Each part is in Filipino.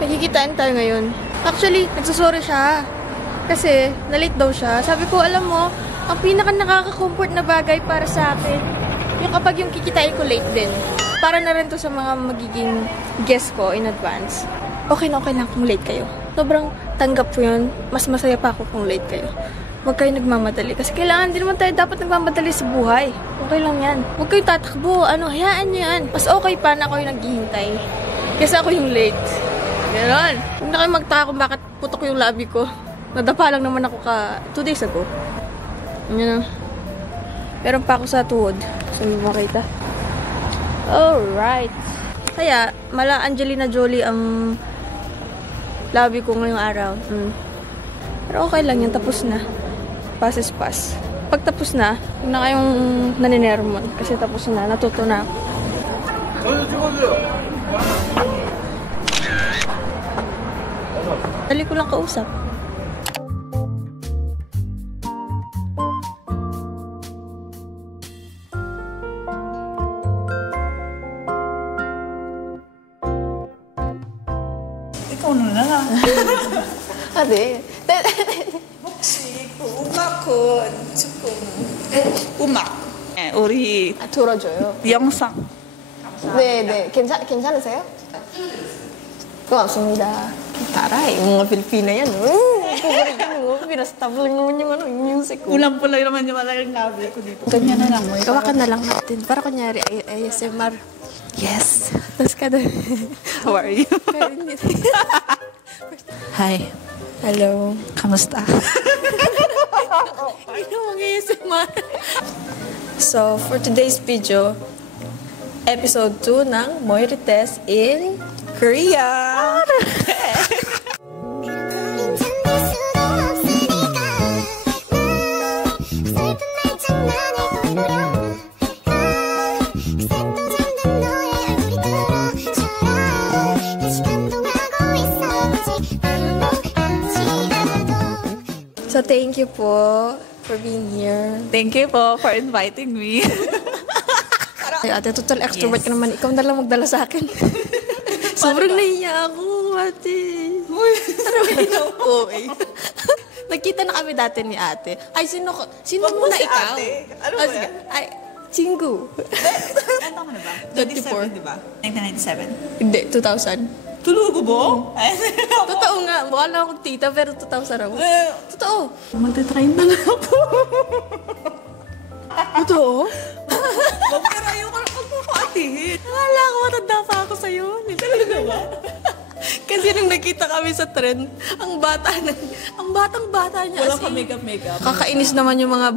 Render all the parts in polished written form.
Magkikitaan tayo ngayon. Actually, nagsasorry siya. Kasi, na-late daw siya. Sabi ko, alam mo, ang pinaka nakaka-comfort na bagay para sa akin, yung kapag yung kikitain ko late din. Para na rin to sa mga magiging guest ko in advance. Okay lang kung late kayo. Sobrang tanggap ko yun. Mas masaya pa ako kung late kayo. Huwag kayo nagmamadali. Kasi kailangan din naman tayo dapat nagmamadali sa buhay. Okay lang yan. Huwag kayo tatakbo. Hayaan nyo yan. Mas okay pa na ako yung naghihintay. Kasi ako yung late. Ganon. Huwag na kayo magtaka kung bakit putok yung labi ko. Nadapa lang naman ako 2 days ago. Yan. Meron pa ako sa tuhod. Gusto mo makita? Alright. Kaya, mala Angelina Jolie ang labi ko ngayong araw. Pero okay lang yan. Tapos na. Pass is pass. Pag tapos na, huwag na kayong naninermon. Kasi tapos na. Natuto na ako. Dali ko lang kausap. Ikaw na lang. Ate. 음악 조금 음악 우리 들어줘요. 영상 네. 괜찮으세요? 고맙습니다. Taray, mga Pilipina yan. Mga Pinastaple naman yung music ko. ulang-pula naman yung malaking labi ko dito. Ganyan na lang. Gawakan na lang natin. Para kunyari, ASMR. Yes. Tapos ka doon. How are you? Hi. Hello. Kamusta? So, for today's video, episode 2 ng Moirites in Korea. So, thank you po for being here. Thank you po for inviting me. Ay, ate, total extrovert ka naman. Ikaw na lang magdala sa akin. Sobrang nahiya ako, ate. Oo, eh. Nagkita na kami dati ni ate. Ay, sino muna si ikaw? ate. Ano ba yan? Ay, Chingu. Ano ka na ba? 24. 27, di ba? 1997. Hindi, 2000. Tulugo mo? Totoo nga. Mukha lang akong tita, pero 2000 ako. Totoo. Magta-try na lang ako. Totoo? Pero ayoko na magpapatihin. Akala ko matanda pa ako sa'yo. Talaga ba? Kasi nung nakita kami sa trend, ang batang-bata niya. Walang ka-makeup. Kakainis naman yung mga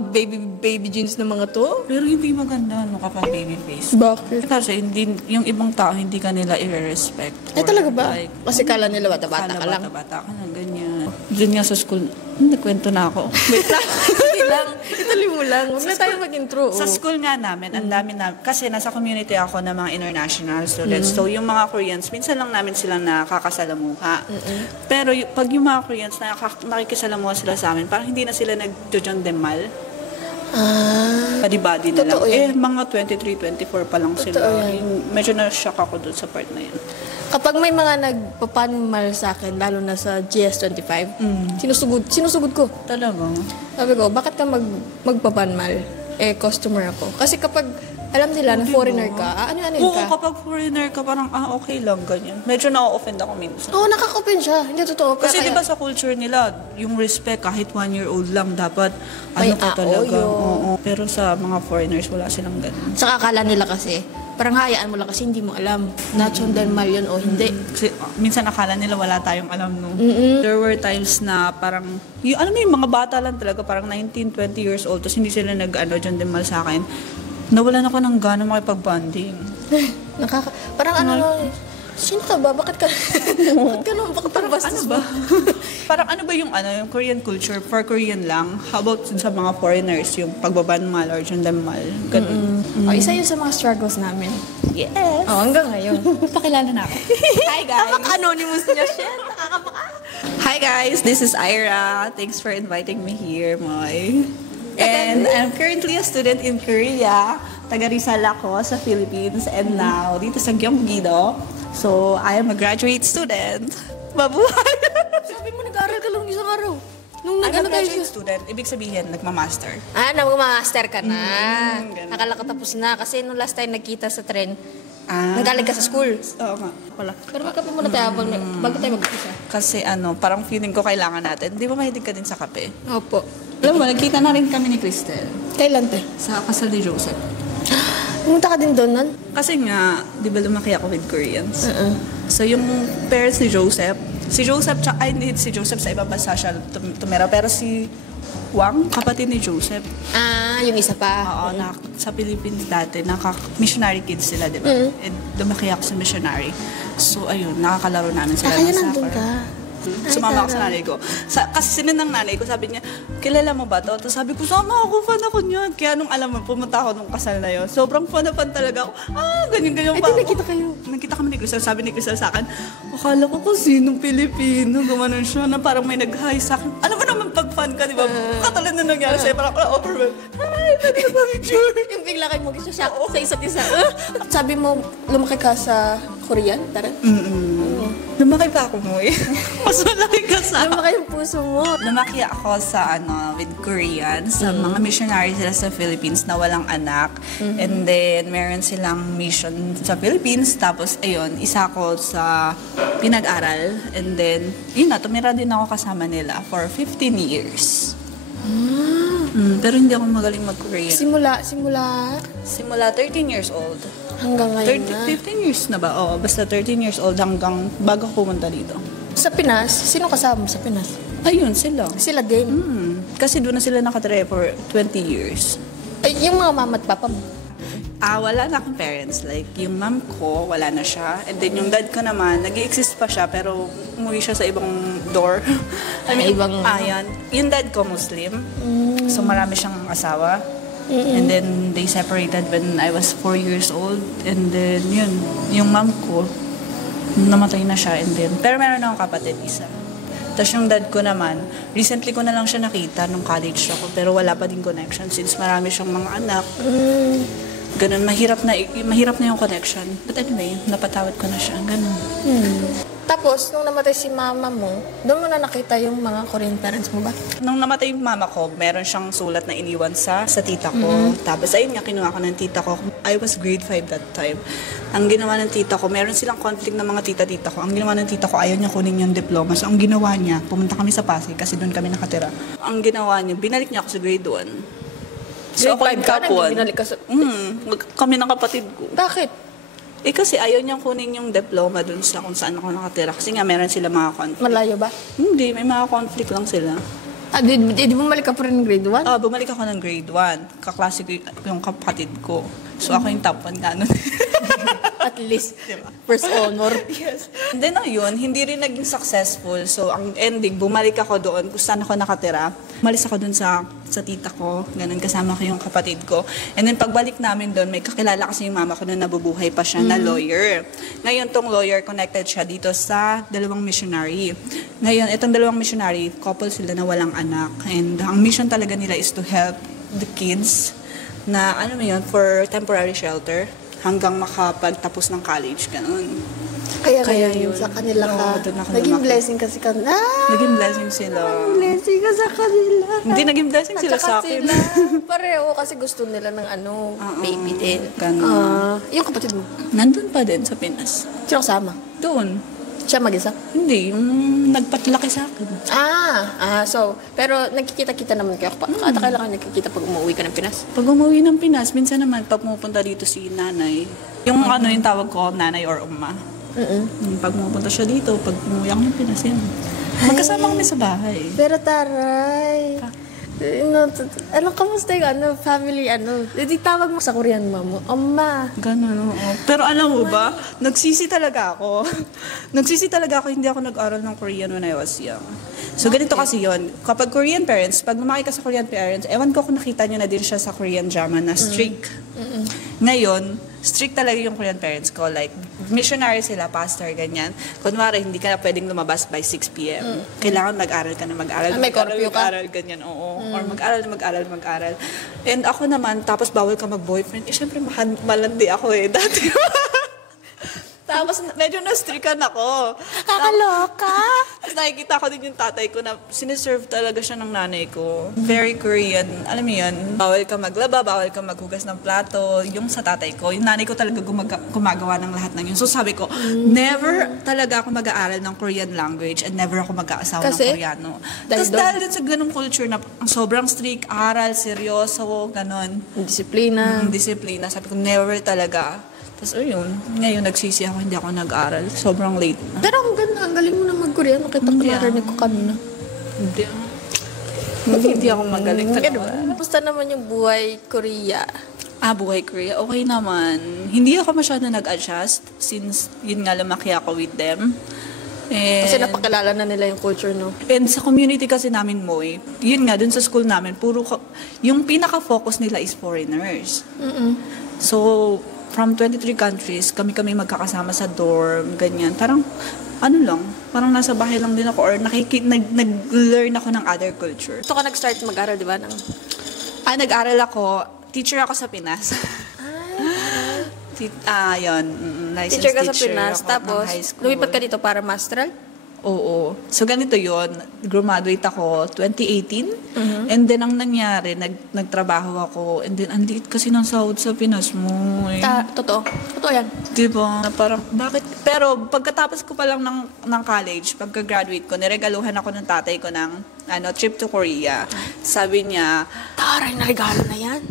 baby jeans na mga to. Pero hindi maganda kapag baby face. Bakit? Kasi yung ibang tao hindi ka nila i-respect. Talaga ba? Kasi kala nila bata-bata ka lang. Bata ka lang, ganyan. Diyan nga sa school, nagkwento na ako. Wait lang. Ituloy mo lang. Huwag na tayo mag-intro. Sa school nga namin, ang dami na, kasi nasa community ako ng mga international students. So, yung mga Koreans, minsan lang namin silang nakakasalamuha. Pero pag yung mga Koreans nakikisalamuha sila sa amin, parang hindi na sila nag-John Demal. Body-body na lang. Mga 23, 24 pa lang sila. Medyo na-shock ako doon sa part na yun. Kapag may mga nagpapanmal sa akin, lalo na sa GS25, sinusugod ko. Talaga? Sabi ko, bakit ka magpapanmal? Customer ako. Kasi kapag alam nila na foreigner ka, ano-ano Oo, ka? kapag foreigner ka, parang, okay lang, ganyan. Medyo na-offend ako minsan. Oo, nakaka-offend siya. Hindi totoo. Kasi diba sa culture nila, yung respect, kahit 1-year-old lang, dapat, may ka talaga. Oo. Pero sa mga foreigners, wala silang ganun. Sa akala nila kasi, parang hayaan mo lang kasi hindi mo alam na Chondenmal yun o hindi. Kasi minsan akala nila wala tayong alam, no? There were times na parang, alam mo yung mga bata lang talaga, parang 19, 20 years old, tapos hindi sila John Demal sa akin. Nawalan ako ng gana makipag-bonding. Parang sino ka ba? Bakit ka naman? Bakit parang bastos ba? Parang ano ba yung Korean culture? For Korean lang? How about sa mga foreigners? Yung pagbabanmal or Jondamal? Ganun. Isa yun sa mga struggles namin. Yes. Hanggang ngayon. Pakilala na ako. Hi guys. Napaka-anonymous niya. Shit, nakakapaka. Hi guys, this is Ira. Thanks for inviting me here, Moy. And I'm currently a student in Korea. Taga Rizal ako sa Philippines and now dito sa Gyeonggi-do. So, I am a graduate student. Mabuhay! Sabi mo, nag-aaral ka lang isang araw. Nung I'm a nag-ano tayo graduate student. Ibig sabihin, nagmamaster. mag-master ka na. Ganun. Akala ko tapos na. Kasi nung last time nagkita sa tren, nagaling ka sa school. Oo nga, pala. Pero magkape muna tayo bago tayo mag-isa. Kasi parang feeling ko kailangan natin. Di ba mahilig ka din sa kape? Opo. Alam mo, nagkita na rin kami ni Cristel Kailan te? sa kasal ni Joseph. Pumunta ka din doon nun? Kasi nga, di ba lumaki ako with Koreans? So yung parents ni Joseph, si Joseph sa ibang bansa siya tumira. Pero si Wang, kapatid ni Joseph, Yung isa pa. oo, sa Philippines dati, missionary kids sila, di ba? And lumaki ako sa missionary. So ayun, nakakalaro namin sila Kaya ng nandun soccer. ka. Sumama ako sa nanay ko. Kasi sinunang nanay ko, sabi niya, kilala mo ba to? Tapos sabi ko, sama ako, fan ako niyan. Kaya nung alam mo, pumunta ako nung kasal na yun. Sobrang fan na fan talaga ako. Ganyan pa ako. Nakita kayo. Nakita kami ni Crisel. Sabi ni Crisel sa akin, akala ko kung sinong Pilipino. Gumanon siya na parang may nag-hi sa akin. Alam mo naman pag fan ka, di ba? Katulad na nangyari sa'yo. Parang overwhelmed. Hi, pwede ka ba picture? Yung bigla kayo mag-shock sa isa't isa. Sabi mo, lumaki ka sa Korean? Tara? Lumaki pa ako mo eh. Mas malaki ka sa Lumaki yung puso mo. Lumaki ako sa with Koreans, sa mga missionary sila sa Philippines na walang anak. And then meron silang mission sa Philippines. Tapos ayun, isa ako sa pinag-aral. And then, yun na, tumira din ako kasama nila for 15 years. Pero hindi ako magaling mag-Korean. Simula Simula 13 years old. hanggang ngayon na. 15 years na ba? Oo, basta 13 years old hanggang bago ako pumunta dito. Sa Pinas, sino kasama mo sa Pinas? Ayun, sila. Sila din. Kasi doon na sila nakatira for 20 years. Ay, yung mga mama at papa mo. Wala na akong parents. Like, yung mom ko, wala na siya. And then yung dad ko naman, nag-i-exist pa siya, pero umuwi siya sa ibang door. Yan. Yung dad ko, Muslim. So, marami siyang asawa. And then, they separated when I was 4 years old. And then, yun. Yung mom ko, namatay na siya. And then, pero meron akong kapatid, isa. Tapos yung dad ko naman, recently ko na lang siya nakita nung college ako. Pero wala pa din connection since marami siyang mga anak. Ganun, mahirap na yung connection. But anyway, napatawad ko na siya. Ganun. Tapos, nung namatay si mama mo, doon mo na nakita yung mga Korean parents mo ba? Nung namatay yung mama ko, meron siyang sulat na iniwan sa tita ko. Tapos ayun nga, kinuha ko ng tita ko. I was grade 5 that time. Ang ginawa ng tita ko, meron silang conflict ng mga tita-tita ko. Ang ginawa ng tita ko, ayaw niya kunin yung diploma. So ang ginawa niya, pumunta kami sa Pasig kasi doon kami nakatira. Ang ginawa niya, binalik niya ako sa grade 1. So ako yung top 1. Binalik ka sa... Kami ng kapatid ko. Bakit? Kasi ayaw niyang kunin yung diploma dun sa kung saan ako nakatira. Kasi nga meron sila mga conflict. Malayo ba? Hindi, may mga conflict lang sila. Di bumalik ka pa rin ng grade 1? Bumalik ako ng grade 1. Kaklase ko yung kapatid ko. So ako yung top 1 ganun. At least, diba? First honor. Yes. And then ayun, hindi rin naging successful. So ang ending, bumalik ako doon kung saan ako nakatira. Umalis ako doon sa tita ko. Ganun, kasama ko yung kapatid ko. And then pagbalik namin doon, may kakilala kasi yung mama ko na nabubuhay pa siya na lawyer. Ngayon tong lawyer, connected siya dito sa dalawang missionary. Ngayon, itong dalawang missionary, couple sila na walang anak. And ang mission talaga nila is to help the kids na, for temporary shelter hanggang makapagtapos ng college, ganun. Kaya yun, sa kanila ka. Naging blessing kasi ka. Naging blessing sila. Blessing ka sa kanila. Hindi, naging blessing sila sa akin. Pareho kasi gusto nila ng baby din. Ganun. Yung kapatid mo? Nandun pa din sa Pinas. Sino kasama? Doon. Siya mag-isa? Hindi, yung nagpatlaki sa akin. Pero nagkikita-kita naman kayo. Kailan kayo nagkikita pag umuwi ka ng Pinas? Pag umuwi ng Pinas, minsan naman, pag pumupunta dito si nanay, yung yung tawag ko, nanay or umma. Pag pumupunta siya dito, pag umuwi ako ng Pinas, yan. Magkasama kami sa bahay. Pero taray. Kamusta yung family, Hindi tawag mo sa Korean mo, Oma. Ganun, oo. Pero alam mo ba, nagsisi talaga ako, hindi ako nag-aral ng Korean when I was young. So, ganito kasi yon. Kapag Korean parents, pag lumaki ka sa Korean parents, ewan ko kung nakita nyo na din siya sa Korean drama na strict. Ngayon, strict talaga yung Korean parents ko. Like, missionary sila, pastor, ganyan. Kunwari, hindi ka na pwedeng lumabas by 6 p.m. Kailangan mag-aral ka na mag-aral. May curfew ka? Mag-aral, ganyan, oo. Or mag-aral. And ako naman, tapos bawal ka mag-boyfriend. Syempre, malandi ako dati. Tapos medyo na-strickan ako. Kakaloka! Tapos nakikita ko din yung tatay ko na siniserve talaga siya ng nanay ko. Very Korean. Alam mo yun, bawal ka maglaba, bawal ka maghugas ng plato. Yung sa tatay ko, yung nanay ko talaga gumagawa ng lahat ng yun. So sabi ko, never talaga ako mag-aaral ng Korean language and never ako mag-aasawa ng Koreano. Tapos dahil din sa ganung culture na sobrang strict, aral, seryoso, ganon. Disiplina. Sabi ko, never talaga. Tapos ayun, ngayon nagsisi ako, hindi ako nag-aral. Sobrang late na. Pero ang ganda, ang galing mo na mag-Korean. Nakita ko narinig ko kanina. Hindi ako magaling talaga. Basta naman yung buhay Korea. Buhay Korea. Okay naman. Hindi ako masyado nag-adjust since yun nga lumaki ako with them. And, Kasi napakilala na nila yung culture, no? And sa community kasi namin mo yun nga, dun sa school namin, yung pinaka-focus nila is foreigners. So, from 23 countries, kami magkakasama sa dorm, ganyan. Parang, parang nasa bahay lang din ako or nag-learn ako ng other culture. Ito ka nag-start mag-aral, di ba? Nag-aral ako, teacher ako sa Pinas. Yun, licensed Teacher ka sa Pinas, tapos lumipat ka dito para masteral? Oo. So, ganito yun. Graduate ako 2018. And then, ang nangyari, nagtrabaho ako. And then, ang liit kasi ng sahod sa Pinas mo. Totoo. Totoo yan. Diba? Parang, bakit? Pero, pagkatapos ko pa lang ng college, pagka-graduate ko, niregaluhan ako ng tatay ko ng trip to Korea. Sabi niya, taray na regalo na yan.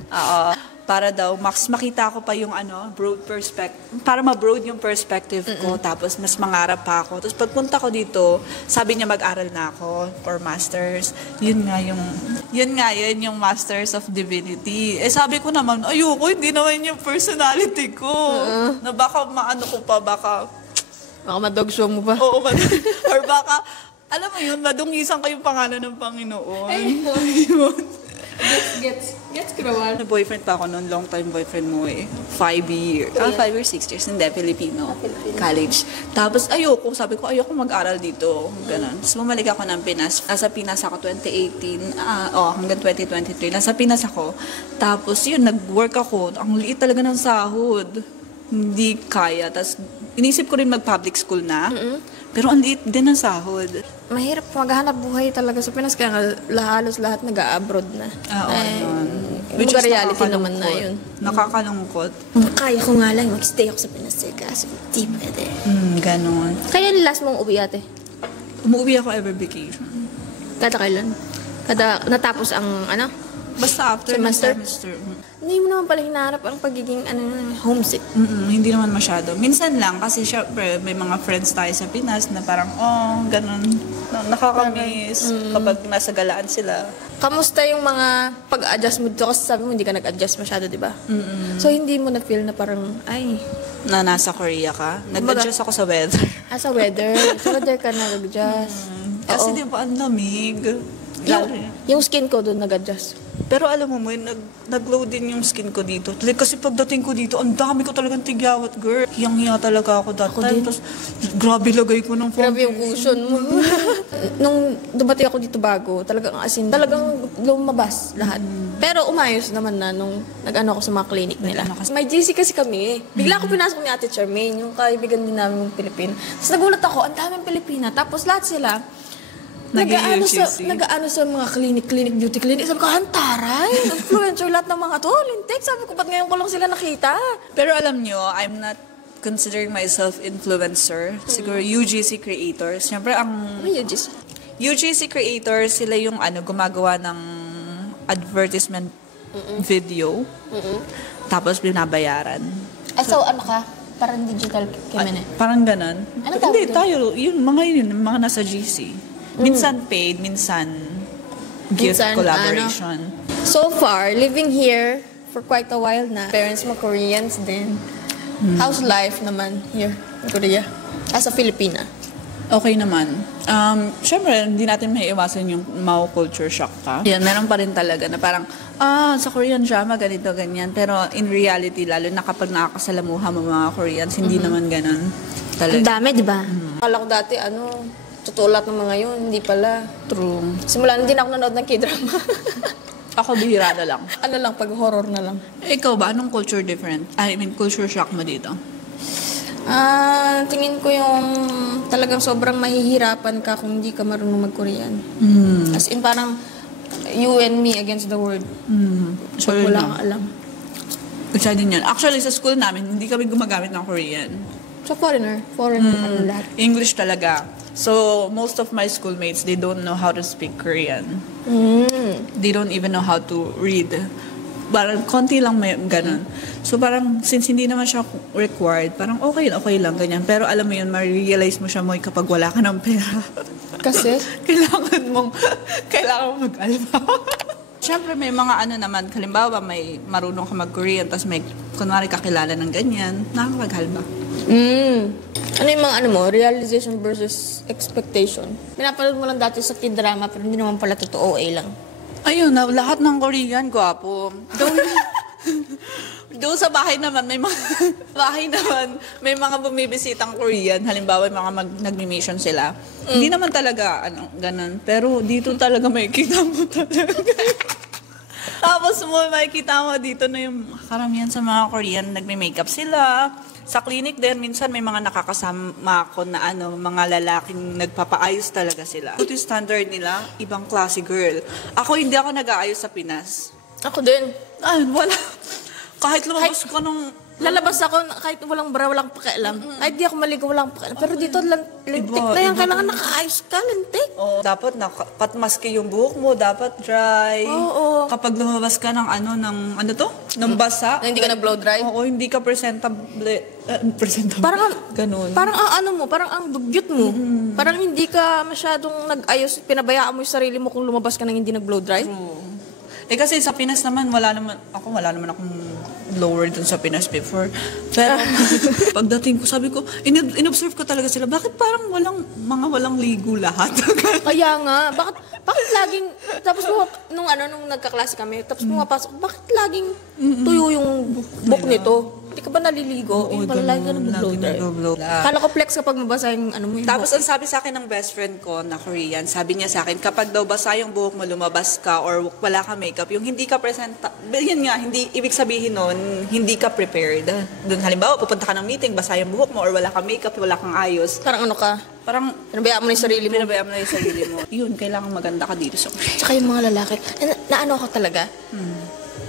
Para daw makita ko pa yung broad perspective, para ma-broad yung perspective ko, tapos mas mangarap pa ako. Tapos pagpunta ko dito, sabi niya mag-aral na ako for masters. Yun yung Masters of Divinity. Sabi ko naman, ayoko, hindi naman yung personality ko. Na baka baka madog-show mo pa. Oo, or baka, alam mo yun, madungisan ko yung pangalan ng Panginoon. Gets ko naman. Boyfriend pa ako noon, long time boyfriend mo 5 years. 5 or 6 years, hindi, Filipino. College. Tapos sabi ko, ayoko mag-aral dito. Ganun. Tapos bumalik ako ng Pinas. Nasa Pinas ako 2018, hanggang 2023. Nasa Pinas ako. Tapos yun, nag-work ako. Ang liit talaga ng sahod. Hindi kaya. Tapos inisip ko rin mag-public school na. Pero ang liit din ng sahod. Mahirap maghanap buhay talaga sa Pinas, kaya halos lahat nag-a-abroad na. Which is reality naman na yun. Nakakalungkot. Kaya ko nga lang mag-stay ako sa Pinas kasi di pwede. Ganon. Kailan last mong uwi ate? Umuwi ako every vacation. Kada kailan? Kada natapos ang Basta after semester? Hindi mo naman pala hinaharap ang pagiging homesick. Hindi naman masyado. Minsan lang kasi syempre may mga friends tayo sa Pinas na parang ganun. Nakakamiss kapag nasa galaan sila. Kamusta yung mga pag-adjust mo dito? Kasi sabi mo hindi ka nag-adjust masyado, di ba? So hindi mo na-feel na parang, na nasa Korea ka? Nag-adjust ako sa weather. Sa weather. Sa weather ka nag-adjust. Kasi di ba ang lamig? Yung skin ko doon nag-adjust. Pero alam mo, nag-glow din yung skin ko dito. Kasi pagdating ko dito, ang dami ko talagang tigyawat, girl. Hiyang-hiya talaga ako that time. Tapos, grabe lagay ko ng foundation. Grabe yung cushion mo. Nung dumating ako dito bago, talagang lumabas lahat. Pero umayos naman na nung nag-ako sa mga clinic nila. May GC kasi kami. Bigla ako pinasok ni Ate Charmaine, yung kaibigan din namin ng Pilipino. Tapos nagulat ako, ang daming Pilipina. Tapos lahat sila, nag-aano sa mga clinic, beauty clinic. Sabi ko, hantaray, influencer lahat ng mga to, lintik. Sabi ko, ba't ngayon ko lang sila nakita? Pero alam nyo, I'm not considering myself influencer. Siguro UGC creators. Siyempre, UGC creators, sila yung gumagawa ng advertisement video. Tapos binabayaran. So ano ka? Parang digital camera? Parang ganon. Hindi, tayo, mga nasa GC. Minsan paid, minsan gift collaboration. So far, living here for quite a while na. Parents mo Koreans din. How's life naman here in Korea? As a Filipina? Okay naman. Siyempre, hindi natin may iwasan yung culture shock ka. Yan, meron pa rin talaga na parang, Sa Korean drama, ganito, ganyan. Pero in reality, lalo na kapag nakakasalamuha mo mga Koreans, hindi naman ganun. Ang Talaga. dami, di ba? Akala ko dati, totoo lahat ng mga yun. Hindi pala. True. Simula hindi na ako nanood ng K-drama. Ako bihira na lang. Ano lang, pag horror na lang. Ikaw ba? Anong culture different? Culture shock mo dito? Tingin ko yung talagang sobrang mahihirapan ka kung hindi ka marunong mag-Korean. As in, parang you and me against the world. So, Pag wala kang alam. Isa din yan. Actually, sa school namin, hindi kami gumagamit ng Korean. So, foreigner ano lahat. English talaga. So, most of my schoolmates, they don't know how to speak Korean. They don't even know how to read. Parang konti lang may ganun. So, parang since hindi naman siya required, parang okay lang, ganyan. Pero alam mo yun, ma-realize mo siya mo kapag wala ka ng pera. Kasi? kailangan mong mag-alba. Siyempre, may mga naman, halimbawa, may marunong ka mag-Korean, tapos may, kunwari, kakilala ng ganyan, nakakapaghalba. Ano yung mga realization versus expectation? Pinapanood mo lang dati sa K-drama, pero hindi naman pala totoo, OA lang. Ayun, lahat ng Korean, gwapo. Doon sa bahay naman, may mga bumibisitang Korean. Halimbawa, nag-mission sila. Hindi naman talaga, ganun. Pero dito talaga makikita mo talaga. Tapos makikita mo dito na yung karamihan sa mga Korean, nagme-makeup sila. Sa clinic din, minsan may mga nakakasama ko na mga lalaking nagpapaayos talaga sila. Beauty standard nila, ibang klase girl. Ako, hindi ako nag-aayos sa Pinas. Ako din. Wala. Kahit lumabas ko nung... Lalabas ako kahit walang bra, walang pakialam. Kahit di ako maligo, walang pakialam. Pero dito, lintik na yan. Kailangan nakaayos ka, lintik. Dapat patmaske yung buhok mo, dapat dry. Oo. Kapag lumabas ka ng ng basa. Na hindi ka na blow dry. Oo, hindi ka presentable. Parang ganun. Parang parang ang dugyot mo. Parang hindi ka masyadong nag-ayos, pinabayaan mo yung sarili mo kung lumabas ka nang hindi nag-blow dry. Kasi sa Pinas naman, wala naman akong lower dun sa Pinas before. Pero pagdating ko, sabi ko, inobserve ko talaga sila, bakit parang walang ligo lahat? Kaya nga, bakit laging, tapos nung nagkaklase kami, tapos pumapasok, bakit laging tuyo yung book nito? Hindi ka ba naliligo? Oo, pala lagi ka nag-blow dry. Kala ko flex kapag mabasa yung mo yung Tapos book. ang sabi sa akin ng best friend ko na Korean, sabi niya sa akin, kapag daw basa yung buhok mo, lumabas ka or wala ka makeup, yung hindi ka yun nga, hindi, ibig sabihin nun, hindi ka prepared. Doon halimbawa, pupunta ka ng meeting, basa yung buhok mo or wala kang makeup, wala kang ayos. Parang Parang pinabayaan mo na yung sarili mo. Pinabayaan mo na yung sarili mo. Yun, kailangan maganda ka dito sa Korea. Tsaka yung mga lalaki, naano ako talaga.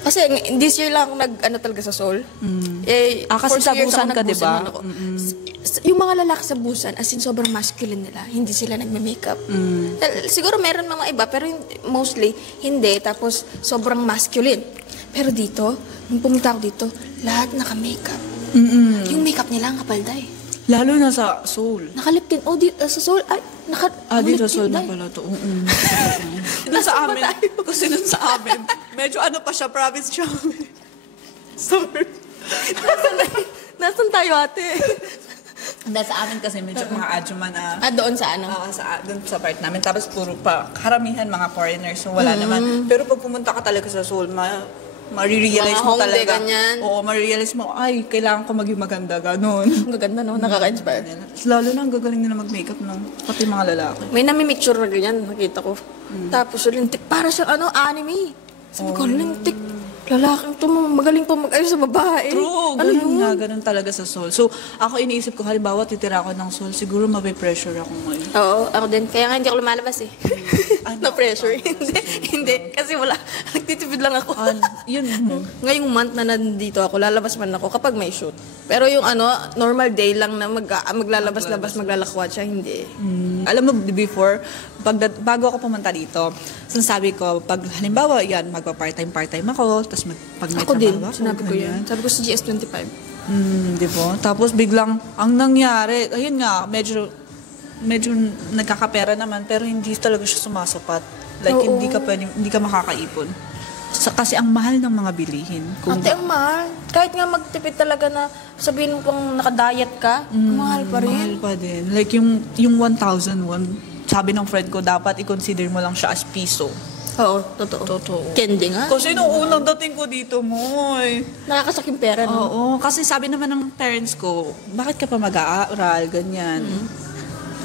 Kasi this year lang ako talaga sa Seoul. Kasi sa Busan ka, di ba? Yung mga lalaki sa Busan, as in sobrang masculine nila. Hindi sila nagme-makeup. Siguro meron mga iba, pero mostly hindi. Tapos sobrang masculine. Pero dito, nung pumunta ako dito, lahat naka-makeup. Yung makeup nila ang kapalday. Lalo na sa Seoul. Nakalip din. Sa Seoul, Dito sa Seoul na pala to. Dito sa amin. Kasi dun sa amin. Medyo pa siya, province siya. Sorry. Nasaan tayo, ate? Sa amin kasi medyo mga adjuman na... Doon sa doon sa part namin. Tapos puro karamihan mga foreigners. So wala naman. Pero pag pumunta ka talaga sa Seoul, marirealize mo talaga. Oo, marirealize mo, ay, kailangan ko maging maganda, ganun. Ang gaganda, no? Nakaka-inspire. Lalo na ang gagaling nila mag-makeup, no? Pati mga lalaki. May nami-picture na ganyan, nakita ko. Tapos, lintik, para siyang anime. Sabi ko, lintik. Lalaking to, magaling pa mag-ayos sa babae. True, ganun nga, ganun talaga sa Seoul. So, ako iniisip ko, halimbawa, titira ako ng Seoul, siguro mape-pressure ako ngayon. Oo, ako din. Kaya nga hindi ako lumalabas eh. Na-pressure. Hindi, kasi wala. Nagtitipid lang ako. Yun. Ngayong month na nandito ako, lalabas man ako kapag may shoot. Pero yung normal day lang na maglalabas-labas, maglalakwat siya, hindi. Alam mo, before, bago ako pumunta dito, sinasabi ko, pag halimbawa, yan, magpa-part-time ako, tapos pag may ako din, trabaho ako, sinabi ko yan. Sabi ko sa GS25. Di ba? Tapos biglang, ang nangyari, ayun nga, medyo nagkakapera naman, pero hindi talaga siya sumasapat. Like, hindi ka makakaipon. Kasi ang mahal ng mga bilihin. Ate, ang mahal. Kahit nga magtipid talaga na sabihin mo pang nakadiet ka, mahal pa rin. Mahal pa din. Like, yung 1,001, sabi ng friend ko, dapat i-consider mo lang siya as piso. Oo, totoo. Totoo. Candy nga. Kasi nung unang dating ko dito, Moy. Nakakasak yung pera, no? Oo, kasi sabi naman ng parents ko, bakit ka pa mag-aaral, ganyan.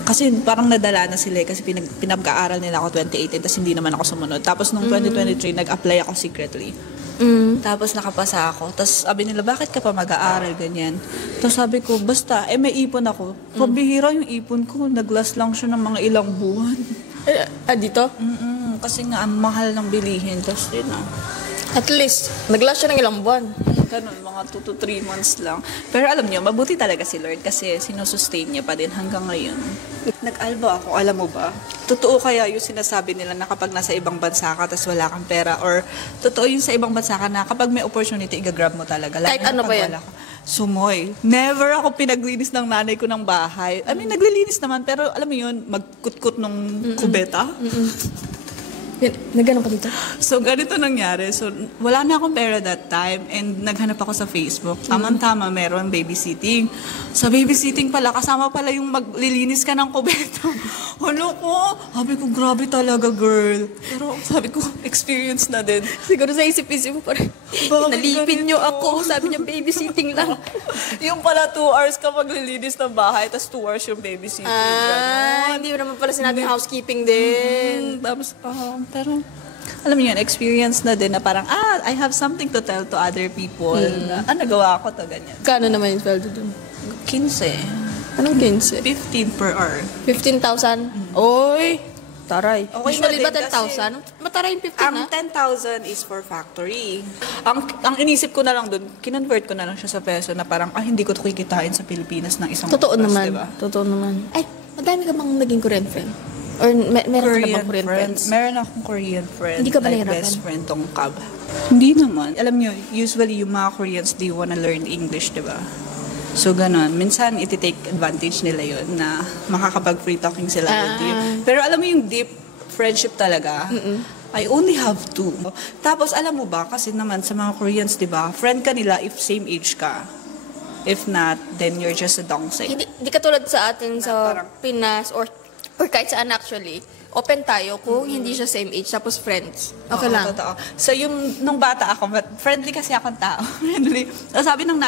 Kasi parang nadala na sila kasi pinag-aaral nila ako 2018 tapos hindi naman ako sumunod. Tapos nung 2023, nag-apply ako secretly. Tapos nakapasa ako. Tapos sabi nila, bakit ka pa mag-aaral, ganyan. Tapos sabi ko, basta, may ipon ako. Pabihira yung ipon ko, nag-last lang siya ng mga ilang buwan. Dito? Kasi nga, ang mahal ng bilihin. Tapos yun At least, nag-last siya ng ilang buwan. ganun, mga 2 to 3 months lang. Pero alam niyo, mabuti talaga si Lord kasi sinusustain niya pa din hanggang ngayon. Nag-alba ako, alam mo ba? Totoo kaya yung sinasabi nila na kapag nasa ibang bansa ka tapos wala kang pera, or totoo yung sa ibang bansa ka na kapag may opportunity, i-grab mo talaga. Kahit ano ba yan? Sumoy. Never ako pinaglinis ng nanay ko ng bahay. I mean, naglilinis naman, pero alam mo yun, magkutkut nung kubeta. Nagganon ka dito? So, ganito nangyari. So, wala na akong pera that time and naghanap ako sa Facebook. Tama-tama, meron babysitting. Sa babysitting pala, kasama pala yung maglilinis ka ng kubeta. Ano ko? Sabi ko, grabe talaga, girl. Pero sabi ko, experience na din. Siguro sa isip-isip mo parang, nalipin niyo ako. Sabi niya, babysitting lang. Yung pala 2 hours ka maglilinis ng bahay, tapos 2 hours yung babysitting. Hindi mo naman pala sinabing housekeeping din. Tapos, pero, alam mo yun, experience na din na parang, I have something to tell to other people. Nagawa ko to, ganyan. Kano naman yung sweldo dun? 15. Anong 15? 15 per hour. 15,000? Oy! Taray. Okay Usually na ba din 10,000? Mataray yung 15 Ang na? 10,000 is for factory. Ang inisip ko na lang doon, kinonvert ko na lang siya sa peso na parang, hindi ko ito kikitain sa Pilipinas ng isang Totoo oras, naman. diba? Totoo naman. Ay, madami ka bang naging Korean friend? Or meron ka na bang Korean friends? Meron akong Korean friend. Hindi ka ba like nahirapan? best friend tong Cab. Hindi naman. Alam nyo, usually yung mga Koreans, they wanna learn English, diba? So, ganun. Minsan, iti-take advantage nila yun na makakapag-free talking sila with you. Pero alam mo yung deep friendship talaga, I only have 2. Tapos, alam mo ba, kasi naman sa mga Koreans, diba, friend ka nila if same age ka. If not, then you're just a dongseng. Hindi katulad sa atin sa parang- Pinas or kahit saan actually. Open tayo kung hindi siya same age, tapos friends. Okay Oo, lang. Totoo. So, nung bata ako, friendly kasi akong tao. Friendly. Sabi ng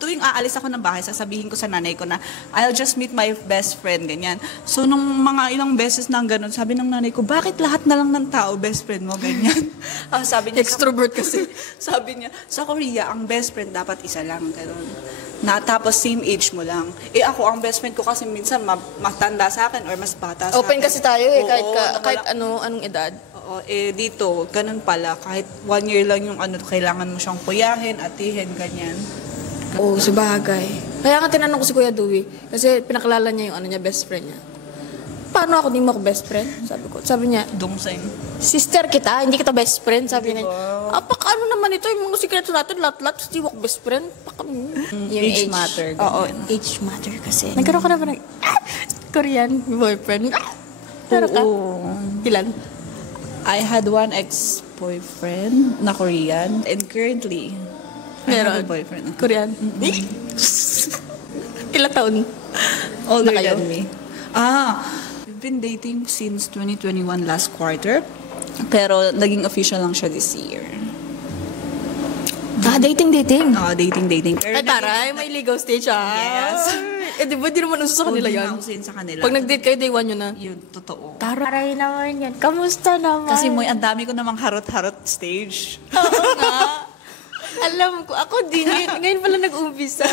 tuwing aalis ako ng bahay, sasabihin ko sa nanay ko na, I'll just meet my best friend, ganyan. So, nung mga ilang beses nang ganun, sabi ng nanay ko, bakit lahat na lang ng tao best friend mo, ganyan? Sabi niya, Extrovert kasi. sabi niya, sa Korea, ang best friend dapat isa lang, ganun. Tapos same age mo lang. Ako, ang best friend ko kasi minsan matanda sa akin or mas bata sa Open akin. kasi tayo eh, Oo, kahit anong edad. Oo, dito, ganun pala. Kahit 1 year lang yung kailangan mo siyang kuyahin, atihin, ganyan. Oo, sabagay. Kaya nga tinanong ko si Kuya Dewey, kasi pinakalala niya yung best friend niya. Paano ako, di mo ako best friend? Sabi niya, Dongseng. sister kita, hindi kita best friend. Sabi niya, Diba? ano naman ito, yung mga sikreto natin, lahat-lahat, hindi mo ako best friend. Yung Age matter, ganyan. Oo, age matter kasi. Nagkaroon ka na ba ng Korean boyfriend? Meron ka? Oo. Ilan? I had one ex-boyfriend na Korean and currently, I have a boyfriend. Korean? Ilang taon? Older Na kayo? than me. We've been dating since 2021 last quarter. Pero naging official lang siya this year. Dating. Dating. Pero Ay, taray, may legal stage Yes. Eh, di ba di naman uso sa kanila Hindi yan? na ako sin sa kanila. Pag nag-date kayo, day one yun na. Yun, totoo. Taray naman yan. Kamusta naman? Kasi mo, ang dami ko namang harot-harot stage. Oo nga. Alam ko, ako din. Ngayon pala nag-umpisa.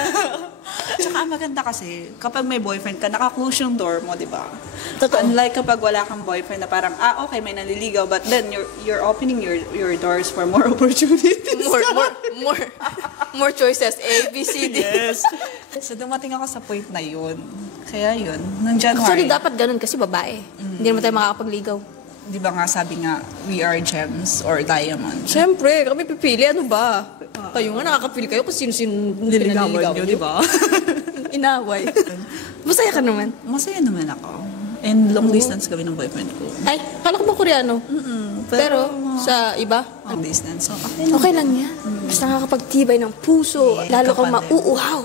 Tsaka maganda kasi, kapag may boyfriend ka, naka-close yung door mo, di ba? Totoo. Unlike kapag wala kang boyfriend na parang, okay, may naliligaw, but then you're opening your doors for more opportunities. More choices. A, B, C, D. Yes. So, dumating ako sa point na yun. Kaya yun, nung January. Actually, dapat ganun kasi babae. Hindi naman tayo makakapagligaw. Di ba nga sabi nga, we are gems or diamonds. Siyempre, kami pipili. Ano ba? Kayo nga nakakapili kayo kung sino-sino nililigawan nyo, di ba? Inaway. Masaya ka naman. Masaya naman ako. And long distance kami ng boyfriend ko. Ay, kala ko ba Koreano? Pero, sa iba? Long distance. So, Okay lang yan. Basta nakakapagtibay ng puso. Yeah, Lalo kang kapatid. mauuhaw.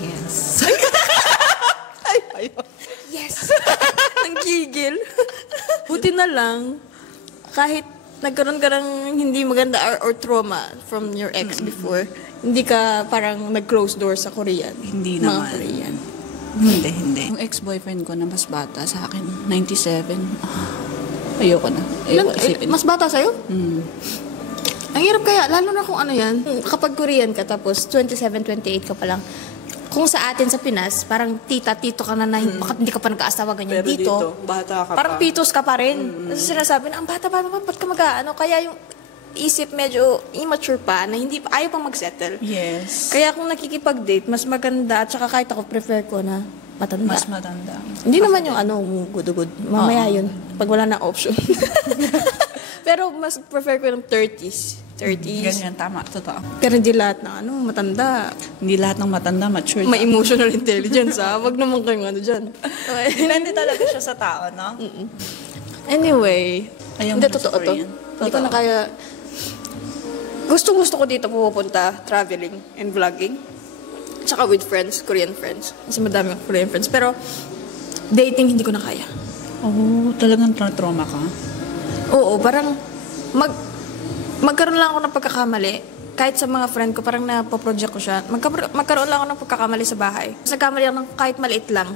Yes. Yes! Ang gigil. Buti na lang, kahit nagkaroon ka ng hindi maganda or trauma from your ex before, hindi ka parang nag-close door sa Korean? Hindi Mga naman. Korean. Hindi. Yung ex-boyfriend ko na mas bata sa akin, 97. Ayoko na. Ayoko isipin. Mas bata sa'yo? Mm. Ang hirap kaya, lalo na kung ano yan. Kapag Korean ka, tapos 27, 28 ka pa lang. Kung sa atin sa Pinas, parang tito ka na bakit hindi ka pa nag-aasawa ganyan. Pero dito, bata ka parang pa. pitos ka pa rin. Kasi sinasabi na, ang bata pa naman, ba't ka mag-ano? Kaya yung isip medyo immature pa, na hindi ayaw pang mag-settle. Yes. Kaya kung nakikipag-date, mas maganda, at saka kahit ako prefer ko na matanda. Mas matanda. Hindi naman yung good. Mamaya yun, pag wala na option. Pero mas prefer ko yung 30s. Ganyan, tama. Totoo. Pero hindi lahat ng matanda. Hindi lahat ng matanda mature. May emotional intelligence, ha? Wag naman kayong dyan. Depende talaga siya sa tao, no? Anyway, Ayaw hindi mo totoo sa to. Korean? Hindi ko na kaya... Gusto ko dito pupunta, traveling and vlogging. Tsaka with friends, Korean friends. Kasi madami akong Korean friends. Pero, dating hindi ko na kaya. Oh, talagang trauma ka? Oo, parang magkaroon lang ako ng pagkakamali. Kahit sa mga friend ko, parang napoproject ko siya. Magkaroon lang ako ng pagkakamali sa bahay. Nagkamali ako ng kahit maliit lang.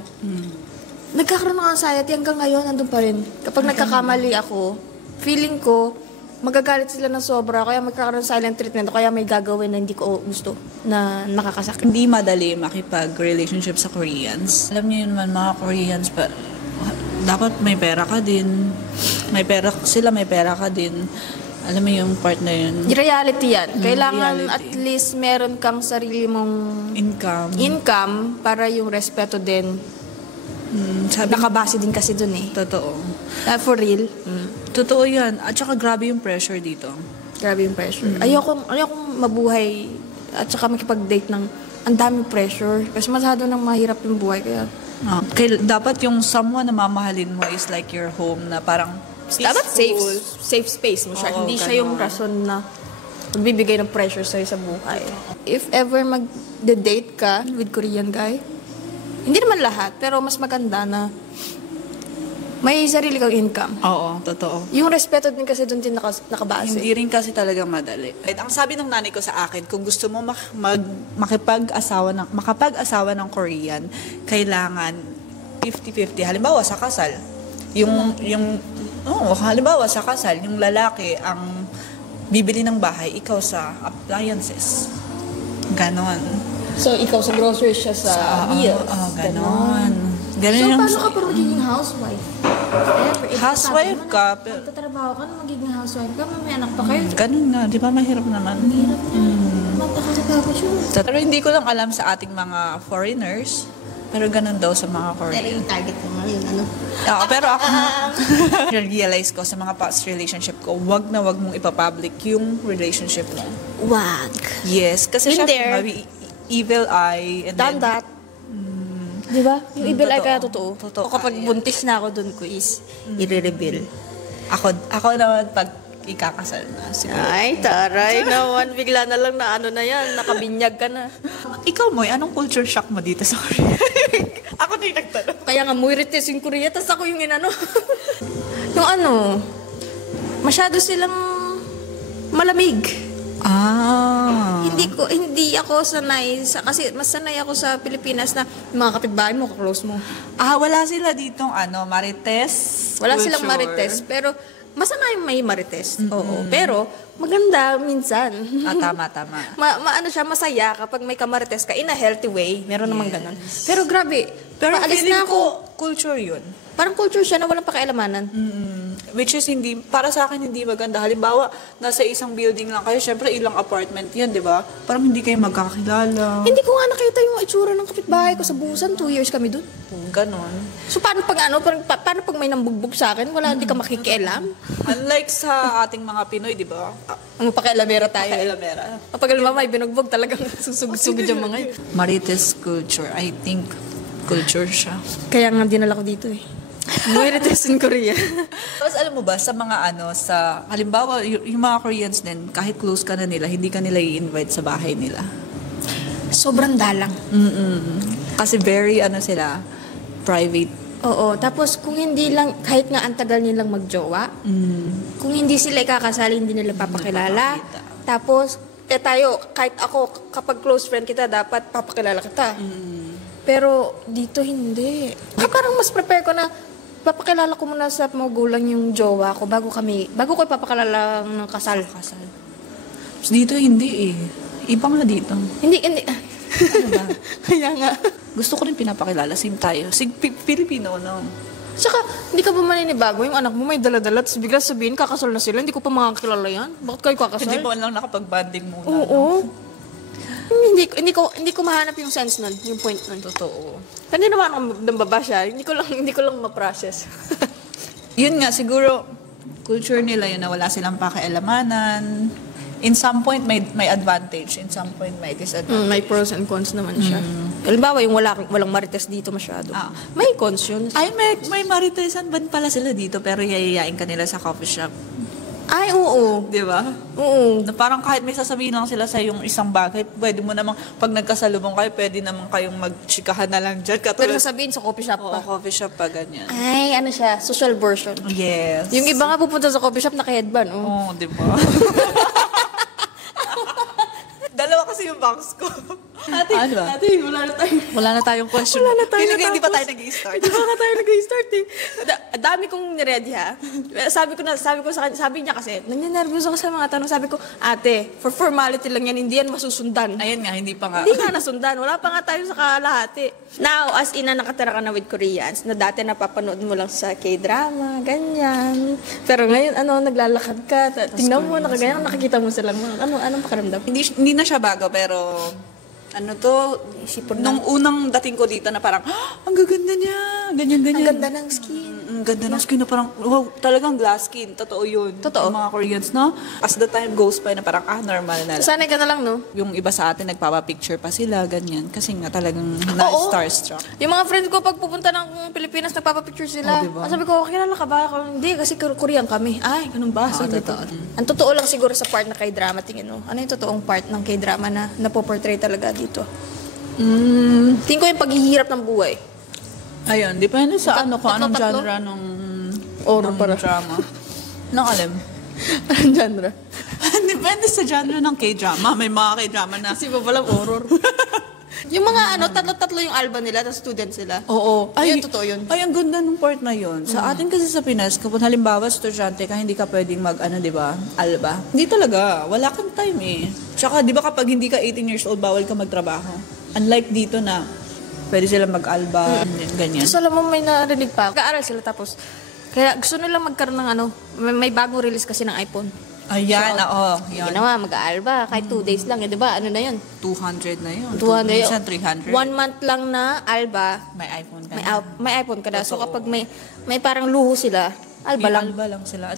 Nagkakaroon ng anxiety hanggang ngayon, nandun pa rin. Kapag nagkakamali ako, feeling ko, magagalit sila ng sobra, kaya magkakaroon ng silent treatment, kaya may gagawin na hindi ko gusto, na nakakasakit. Hindi madali makipag-relationship sa Koreans. Alam niyo yun naman, mga Koreans, dapat may pera ka din. May pera ka din. Alam mo yung part na yun. Reality yan. Kailangan reality. at least meron kang sarili mong income para yung respeto din. Nakabase din kasi dun eh. Totoo. For real. Totoo yan. At saka grabe yung pressure dito. Grabe yung pressure. Ayokong mabuhay at saka makipag-date ng ang daming pressure. Kasi masyado nang mahirap yung buhay. Kaya Dapat yung someone na mamahalin mo is like your home na parang dapat safe space mo siya. Oo, Hindi siya yung rason na magbibigay ng pressure sa'yo sa buhay. If ever mag-date ka with Korean guy, hindi naman lahat, pero mas maganda na may sarili kang income. Oo, totoo. Yung respeto din kasi doon din nakabase. Hindi rin kasi talaga madali. Ang sabi ng nanay ko sa akin, kung gusto mo makapag-asawa ng Korean, kailangan 50-50. Halimbawa, sa kasal. Halimbawa, sa kasal, yung lalaki ang bibili ng bahay, ikaw sa appliances. Ganon. So, ikaw sa groceries, siya sa meals. Ganon. Ganon So, yung... paano ka pa magiging housewife? Housewife ka, pero... Magtatrabaho ka na magiging housewife ka, may anak pa kayo. Ganon nga, di ba mahirap naman? Hirap na. Magkakasagawa siya. Pero hindi ko lang alam sa ating mga foreigners, pero ganun daw sa mga Korean. Pero yung target ko nga yun, Pero ako, realize ko sa mga past relationship ko, wag na wag mong ipapublic yung relationship mo. Wag. Yes, kasi Been siya, there. evil eye. And Done then, that. Di ba? Yung evil eye kaya totoo. Totoo O kapag kaya. buntis na ako dun ko is i-reveal. Ako naman pag ikakasal na, siguro. Ay, taray naman. Bigla na lang na ano na yan. Nakabinyag ka na. Ikaw, Moy, anong culture shock mo dito sa Korea? Ako na yung nagtanong. Kaya nga, Muirites yung Korea, tas ako yung inano. Yung masyado silang malamig. Hindi ako sanay kasi mas sanay ako sa Pilipinas na yung mga kapitbahay mo, kaklose mo. Wala sila ditong marites. Wala culture. silang marites, pero masama yung may marites. Oo, pero maganda minsan. Tama. Maano siya, masaya kapag may kamarites ka in a healthy way. Meron namang ganun. Pero grabe, Pero paalis feeling na ako. ko, culture yun. Parang culture siya na walang pakialamanan. Which is hindi, para sa akin hindi maganda. Halimbawa, nasa isang building lang kayo, syempre ilang apartment yan, di ba? Parang hindi kayo magkakilala. Hindi ko nga nakita yung itsura ng kapitbahay ko sa Busan. 2 years kami dun. Ganon. So, paano pag may nambugbog sa akin, hindi ka makikialam? Unlike sa ating mga Pinoy, di ba? Ang pakialamera tayo. Kailamera. Kapag alam mo, may binugbog, talagang susugod yung mga yun. Marites culture, I think culture siya. Kaya nga dinala ko dito eh. Marites in Korea. Tapos alam mo ba, sa mga halimbawa, yung mga Koreans din, kahit close ka na nila, hindi ka nila i-invite sa bahay nila. Sobrang dalang. Kasi very, sila, private. Oo, tapos kung hindi lang, kahit nga ang tagal nilang magjowa, kung hindi sila ikakasali, hindi nila papakilala. Tapos, tayo, kahit ako, kapag close friend kita, dapat papakilala kita. Pero dito hindi. Parang mas prepare ko na, papakilala ko muna sa magulang yung jowa ko bago ko ipapakilala ng kasal. Tapos dito hindi eh. Iba nga dito. Hindi. Ano ba? Kaya nga. Gusto ko rin pinapakilala. Same tayo. Filipino, no? Tsaka, hindi ka ba maninibago? Yung anak mo may dala-dala, tapos bigla sabihin, kakasal na sila, hindi ko pa makakilala yan. Bakit kayo kakasal? Hindi pa lang nakapag-banding muna. Oo. No? Hindi ko mahanap yung sense nun, yung point nun. Totoo. Hindi naman ako nambaba siya, hindi ko lang ma-process. Yun nga, siguro, culture nila yun na wala silang pakialamanan. In some point, may advantage. In some point, may disadvantage. May pros and cons naman siya. Halimbawa, yung walang marites dito masyado. May cons yun. Ay, may maritesan ba pala sila dito pero yayayain ka nila sa coffee shop? Ay, oo. Di ba? Oo. Na parang kahit may sasabihin lang sila sa yung isang bagay, pwede mo namang, pag nagkasalubong kayo, pwede namang kayong magchikahan na lang dyan. Pero sasabihin sa coffee shop pa. Oo, coffee shop pa, ganyan. Ay, ano siya, social version. Yes. Yung iba nga pupunta sa coffee shop, naka-headband. Oo, di ba? Dalawa kasi yung box ko. Ate, wala na tayong question. Wala na tayo. Hindi pa tayo nag-i-start. Hindi pa tayo nag-i-start eh. Dami kong niready ha. Sabi ko sa kanya, sabi niya kasi, nangyaynervous ako sa mga tanong. Sabi ko, ate, for formality lang yan, hindi yan masusundan. Ayun nga, hindi pa nga. Hindi nga nasundan. Wala pa nga tayo sa kalahati. Now, as ina, nakatira ka na with Koreans, na dati napapanood mo lang sa K-drama, ganyan. Pero ngayon, naglalakad ka, tingnan mo, nakaganyan, nakikita mo sila. Anong pakiramdam? Hindi na siya bago, pero nung unang dating ko dito na parang, ang gaganda niya, ganyan. Ang ganda ng skin. Ang ganda ng skin na parang, wow, talagang glass skin. Totoo yun. Totoo. Yung mga Koreans, no? As the time goes by na parang, normal na lang. Sanay ka na lang, no? Yung iba sa atin, nagpapapicture pa sila, ganyan. Kasi nga talagang starstruck. Yung mga friends ko, pag pupunta ng Pilipinas, nagpapapicture sila. Diba? Sabi ko, kilala ka ba? Ako, hindi, kasi Korean kami. Ay, ganun ba? So, totoo. Ang totoo lang siguro sa part na K-drama, tingin mo. Ano yung totoong part ng K-drama na napoportray talaga dito? Tingin ko yung paghihirap ng buhay. Ayun, depende sa kung anong genre ng drama. Nang alam. Anong genre? Depende sa genre ng K-drama. May mga K-drama na. Kasi ba palang horror? Yung mga tatlo-tatlo yung alba nila, tapos student sila. Oo. Ayun, totoo yun. Ay, ang ganda ng part na yun. Sa atin kasi sa Pinas, kapag halimbawa, estudyante ka, hindi ka pwedeng di ba, alba. Hindi talaga. Wala kang time eh. Tsaka, di ba kapag hindi ka 18 years old, bawal ka magtrabaho. Unlike dito na, pwede sila mag-alba, ganyan. Tapos alam mo, may narinig pa. Kaaral sila tapos, kaya gusto nilang magkaroon ng may bagong release kasi ng iPhone. Ayan, yan. Ginawa, mag-aalba. Kahit 2 days lang, di ba? Ano na yun? 200 na yun. 200. Minsan 300. 1 month lang na alba. May iPhone ka May, na. may iPhone ka na. So kapag may parang luho sila, alba lang. Alba lang sila.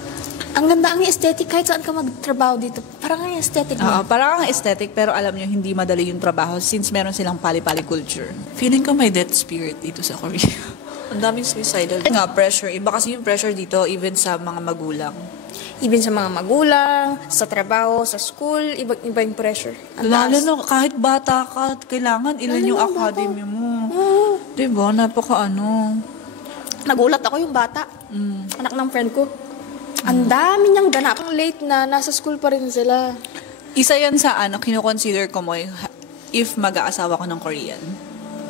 Ang ganda ang aesthetic kahit saan ka magtrabaho dito. Parang ang aesthetic mo. Parang ang aesthetic, pero alam nyo, hindi madali yung trabaho since meron silang pali-pali culture. Feeling ko may death spirit dito sa Korea. Ang daming suicidal. Nga, pressure. Iba kasi yung pressure dito, even sa mga magulang. Even sa mga magulang, sa trabaho, sa school, iba yung pressure. Lalo na, kahit bata ka, kailangan ilan yung academy mo. Diba? Nagulat ako yung bata. Anak ng friend ko. Ang dami niyang ganap. Ang late na, nasa school pa rin sila. Isa yan sa kino-consider ko mo, if mag-aasawa ko ng Korean.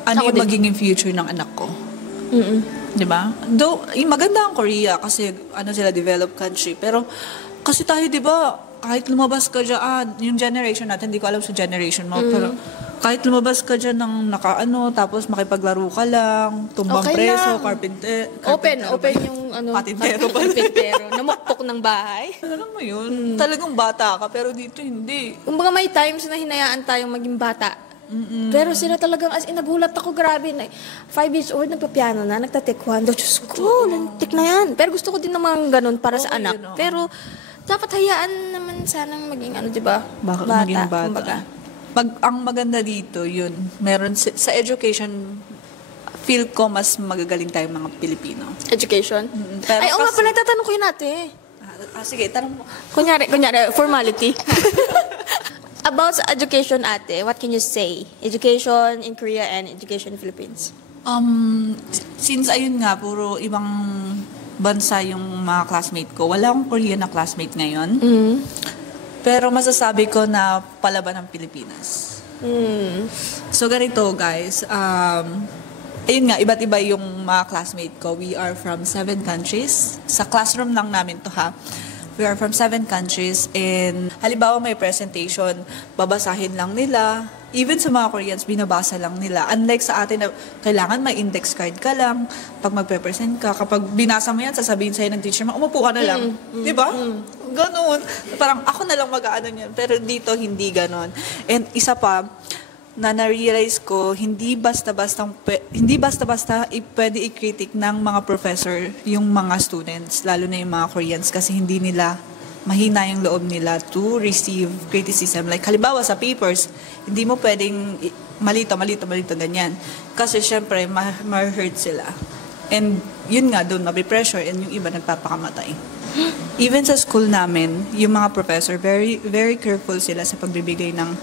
Ano Ako yung din. magiging future ng anak ko? Diba? Though, maganda ang Korea kasi sila developed country. Pero, kasi tayo, diba, kahit lumabas ka dyan, yung generation natin, hindi ko alam sa generation mo, pero kahit lumabas ka dyan ng tapos makipaglaro ka lang, tumbang Okay preso, lang. carpenter. Open yung Patintero pa. patintero. Namukpok ng bahay. Alam mo yun, talagang bata ka, pero dito hindi. Kumbaga may times na hinayaan tayong maging bata. Pero sila talagang, nagulat ako, grabe. 5 years old, nagpa-piano na, nagta-taekwondo. Diyos ko, lantik na yan. Pero gusto ko din naman ganun para sa anak. yun, Pero, dapat hayaan naman sanang maging di ba? Bakit maging bata? Kumbaga. Ang maganda dito, yun, meron sa education, feel ko mas magagaling tayong mga Pilipino. Education? Pero Ay, nga pala, tatanong ko yun ate. Sige, tanong mo. Kunyari, formality. About sa education ate, what can you say? Education in Korea and education in Philippines. Since ayun nga, puro ibang bansa yung mga classmate ko, wala akong Korean na classmate ngayon. Pero masasabi ko na palaban ng Pilipinas. So ganito guys, ayun nga, iba't iba yung mga classmate ko. We are from 7 countries. Sa classroom lang namin to ha. We are from 7 countries and halimbawa may presentation, babasahin lang nila. Even sa mga Koreans, binabasa lang nila. Unlike sa atin na kailangan may index card ka lang pag magpe-present ka. Kapag binasa mo yan, sasabihin sa'yo ng teacher mo, umupo ka na lang. Di ba? Ganon. Parang ako na lang mag-aano yan. Pero dito, hindi ganon. And isa pa, na na-realize ko, hindi basta-basta pwede i-critic ng mga professor yung mga students, lalo na yung mga Koreans, kasi hindi nila mahina yung loob nila to receive criticism. Like, halimbawa sa papers, hindi mo pwedeng malito, ganyan. Kasi syempre, ma-hurt sila. And yun nga, doon mabipressure and yung iba nagpapakamatay. Even sa school namin, yung mga professor, very very careful sila sa pagbibigay ng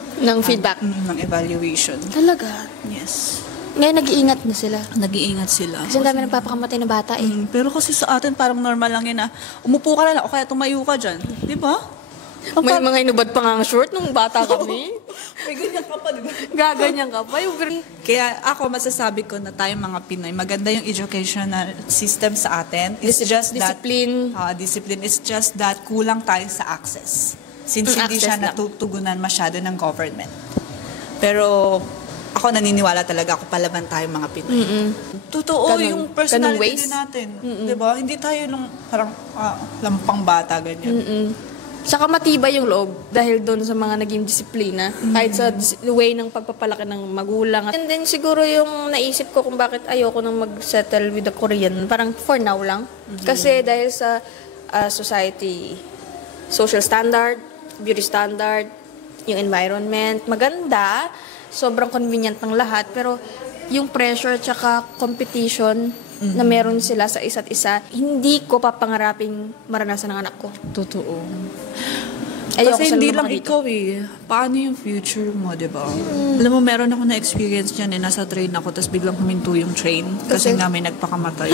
feedback. Ng evaluation. Talaga? Yes. Ngayon, nag-iingat na sila. Nag-iingat sila. Kasi ang dami nagpapakamatay na bata eh. Pero kasi sa atin, parang normal lang yun na umupo ka na lang o kaya tumayo ka dyan. Di ba? May mga inubad pa nga ang short nung bata kami. May ganyan ka pa, di ba? Gaganyan ka pa. Kaya ako masasabi ko na tayong mga Pinoy, maganda yung educational system sa atin. It's just discipline. Discipline is just that kulang tayo sa access. Since hindi siya natutugunan masyado ng government. Pero ako naniniwala talaga ako palaban tayo mga Pinoy. Totoo yung personality din natin. Di ba? Hindi tayo nung parang lampang bata, ganyan. Saka matibay yung loob dahil doon sa mga naging disiplina, kahit sa way ng pagpapalaki ng magulang. And then siguro yung naisip ko kung bakit ayoko nang mag-settle with the Korean, parang for now lang. Kasi dahil sa society, social standard, beauty standard, yung environment, maganda, sobrang convenient ng lahat, pero yung pressure tsaka competition na meron sila sa isa't isa, hindi ko papangaraping maranasan ng anak ko. Totoo. Ayoko kasi hindi lang dito. ikaw eh. Paano yung future mo, di ba? Alam mo, meron ako na-experience dyan eh. Nasa train ako, tapos biglang huminto yung train. Kasi nga may nagpakamatay.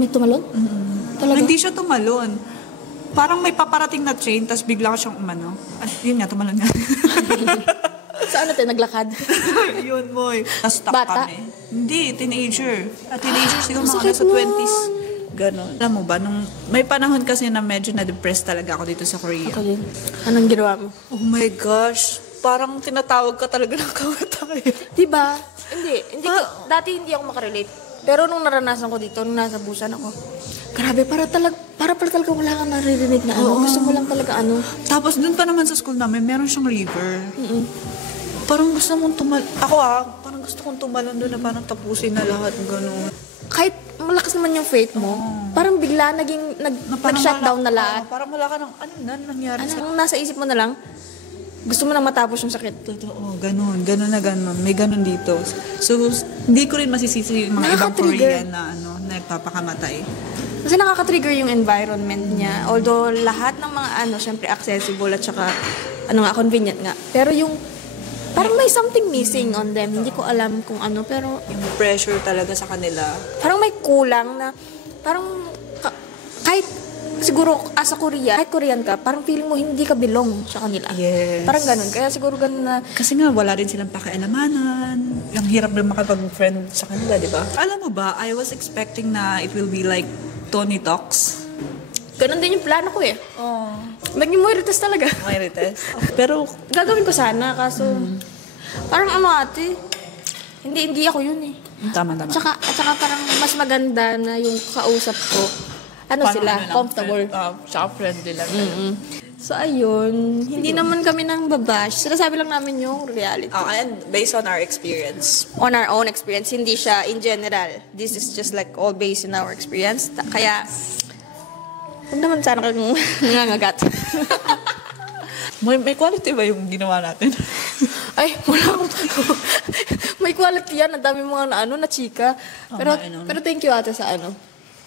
May tumalon? Talaga? Hindi siya tumalon. Parang may paparating na train, tapos biglang siyang umano. Yun nga, tumalon nga. Saan natin naglakad? Yun, boy. Stuck Bata? kami. Hindi, teenager. Teenager siguro mga Sakit nasa 20s. Ganon. Alam mo ba, nung may panahon kasi na medyo na-depressed talaga ako dito sa Korea. Ako din. Anong ginawa mo? Oh my gosh. Parang tinatawag ka talaga ng kamatayan. Diba? Hindi ko, dati hindi ako makarelate. Pero nung naranasan ko dito, nung nasa busan ako, grabe, para pala talaga wala kang naririnig na ano. Gusto mo lang talaga ano. Tapos dun pa naman sa school namin, meron siyang river. Parang gusto mong parang gusto kong tumalon doon na parang tapusin na lahat, gano'n. Kahit malakas naman yung faith mo, parang bigla nag-shutdown na lahat. Parang wala ka ng, ano nangyari sa... Anong nasa isip mo na lang, gusto mo nang matapos yung sakit. Totoo, gano'n na gano'n. May gano'n dito. So, hindi ko rin masisisi yung mga ibang Korean na nagpapakamatay. Kasi nakaka-trigger yung environment niya. Although lahat ng mga syempre accessible at saka convenient nga. Pero yung parang may something missing on them. Hindi ko alam kung ano, pero yung pressure talaga sa kanila. Parang may kulang na parang kahit siguro as a Korean, kahit Korean ka, parang feeling mo hindi ka belong sa kanila. Yes. Parang ganun. Kaya siguro ganun na... Kasi nga, wala rin silang pakialamanan. Ang hirap din makapag-friend sa kanila, di ba? Alam mo ba, I was expecting na it will be like Tony Talks. Ganun din yung plano ko eh. Maging Moirites talaga. Moirites. Pero, gagawin ko sana, kaso... Parang ate, hindi ako yun eh. Tama. Tsaka parang mas maganda na yung kausap ko. Sila, comfortable. Tsaka friendly lang. So, ayun. Hindi naman kami nang babash. Sinasabi lang namin yung reality. And based on our experience. On our own experience. Hindi siya in general. This is just like all based in our experience. Kaya, huwag naman sana kang nangangagat. May quality ba yung ginawa natin? Ay, wala akong may quality yan. Ang dami mga na chika. Pero thank you ate sa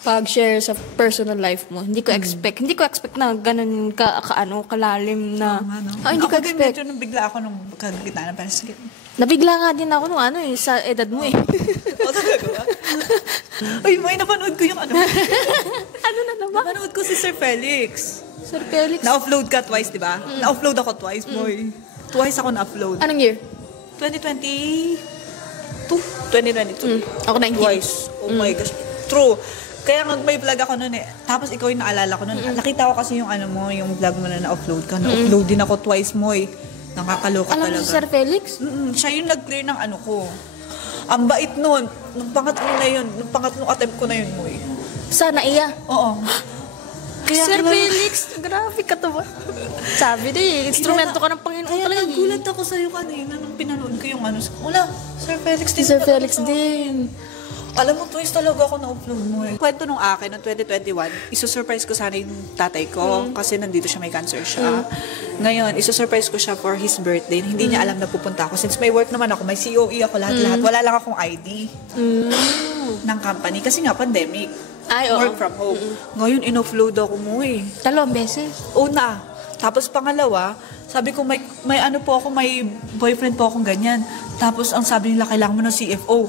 pag-share sa personal life mo. Hindi ko expect na ganun kalalim na. Hindi ko expect. Medyo nabigla ako nung kagitna na parang sige. Nabigla nga din ako nung sa edad mo eh. ko sa gagawa. Uy, may napanood ko yung ano. Ano na naman? Napanood ko si Sir Felix. Sir Felix? Na-upload ka twice, di ba? Na-upload ako twice, boy. Twice ako na-upload. Anong year? 2022. Ako 19. Twice. Oh my gosh. True. Kaya may vlog ako noon eh. Tapos ikaw yung naalala ko noon. Nakita ko kasi yung ano mo, yung vlog mo na na-upload ka. Na-upload din ako twice mo eh. Nakakaloka Alam talaga. mo si Sir Felix? Siya yung nag-clear ng ano ko. Ang bait nun. Nung pangatlong na yun. Nung pangatlong attempt ko na yun mo eh. Sana iya. Oo. Kaya Sir Felix, grabe ka to ba? Sabi di, instrumento ka ng Panginoon Kaya talaga. nagulat ako sa'yo kanina nung pinanood ko yung ano. Wala, Sir Felix din. Sir Felix din. Alam mo, twice talaga ako na-upload mo eh. Kwento nung akin, noong 2021, isusurprise ko sana yung tatay ko kasi nandito siya, may cancer siya. Ngayon, isusurprise ko siya for his birthday. Hindi niya alam na pupunta ako. Since may work naman ako, may COE ako lahat-lahat. Wala lang akong ID ng company kasi nga pandemic. Ay, oo. Work from home. Ngayon, in-offload ako mo eh. 2 beses. Una. Tapos pangalawa, sabi ko may ano po ako, may boyfriend po akong ganyan. Tapos ang sabi nila, kailangan mo ng CFO.